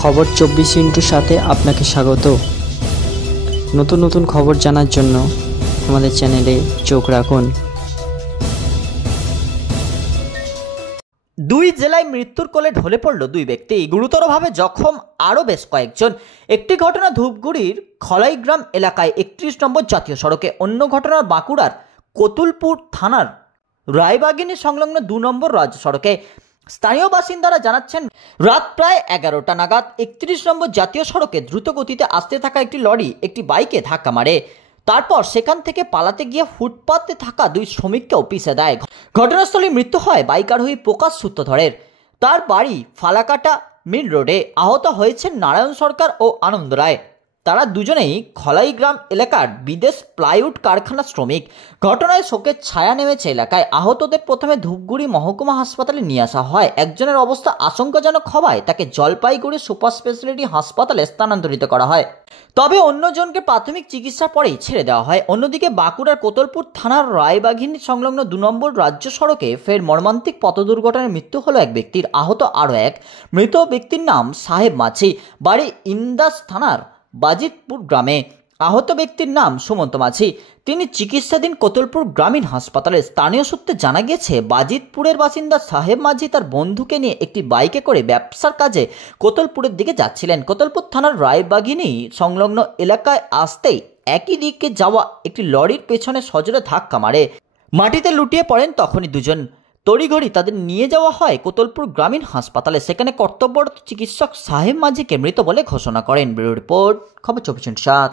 খবর 24 সাথে আপনাকে স্বাগত। নতুন নতুন খবর জানার জন্য আমাদের চ্যানেলে চোখ রাখুন। দুই জেলায় মৃত্যুর কোলে ঢলে পড়ল দুই ব্যক্তি, গুরুতরভাবে জখম আরও বেশ কয়েকজন। একটি ঘটনা ধূপগুড়ির খলাইগ্রাম এলাকায় 31 নম্বর জাতীয় সড়কে, অন্য ঘটনা বাঁকুড়ার কতুলপুর থানার রায়বাগিনী সংলগ্ন 2 নম্বর রাজ্য সড়কে। স্থানীয় বাসিন্দারা জানাচ্ছেন, রাত প্রায় 11টা নাগাদ 31 নম্বর জাতীয় সড়কে দ্রুত গতিতে আসতে থাকা একটি লরি একটি বাইকে ধাক্কা মারে। তারপর সেখান থেকে পালাতে গিয়ে ফুটপাতে থাকা দুই শ্রমিককেও পিষে দেয়। ঘটনাস্থলে মৃত্যু হয় বাইক আরোহী প্রকাশ সূত্রধরের। তার বাড়ি ফালাকাটা মিল রোডে। আহত হয়েছেন নারায়ণ সরকার ও আনন্দ রায়। তারা দুজনেই খলাইগ্রাম এলাকার বিদেশ প্লাইউড কারখানার শ্রমিক। ঘটনায় শোকের ছায়া নেমেছে এলাকায়। আহতদের প্রথমে ধূপগুড়ি মহকুমা হাসপাতালে নিয়ে আসা হয়। একজনের অবস্থা আশঙ্কাজনক হওয়ায় তাকে জলপাইগুড়ি সুপার স্পেশালিটি হাসপাতালে স্থানান্তরিত করা হয়, তবে অন্যজনকে প্রাথমিক চিকিৎসার পরেই ছেড়ে দেওয়া হয়। অন্যদিকে বাঁকুড়ার কোতলপুর থানার রায়বাঘিনী সংলগ্ন 2 নম্বর রাজ্য সড়কে ফের মর্মান্তিক পথ দুর্ঘটনায় মৃত্যু হলো এক ব্যক্তির, আহত আরও এক। মৃত ব্যক্তির নাম সাহেব মাঝি, বাড়ি ইন্দাস থানার বাজিতপুর গ্রামে। আহত ব্যক্তির নাম সুমন্ত মাঝি, তিনি চিকিৎসাধীন কোতলপুর গ্রামীণ হাসপাতালে। স্থানীয় সূত্রে জানা গিয়েছে, বাজিতপুরের বাসিন্দা সাহেব মাঝি তার বন্ধুকে নিয়ে একটি বাইকে করে ব্যবসার কাজে কোতলপুরের দিকে যাচ্ছিলেন। কোতলপুর থানার রায়বাঘিনী সংলগ্ন এলাকায় আসতেই একই দিকে যাওয়া একটি লরির পেছনে সজোরে ধাক্কা মারে, মাটিতে লুটিয়ে পড়েন। তখনই দুজন তড়িঘড়ি তাদের নিয়ে যাওয়া হয় কোতলপুর গ্রামীণ হাসপাতালে। সেখানে কর্তব্যরত চিকিৎসক সাহেব মাঝিকে মৃত বলে ঘোষণা করেন। ব্যুরো রিপোর্ট, খবর 24/7।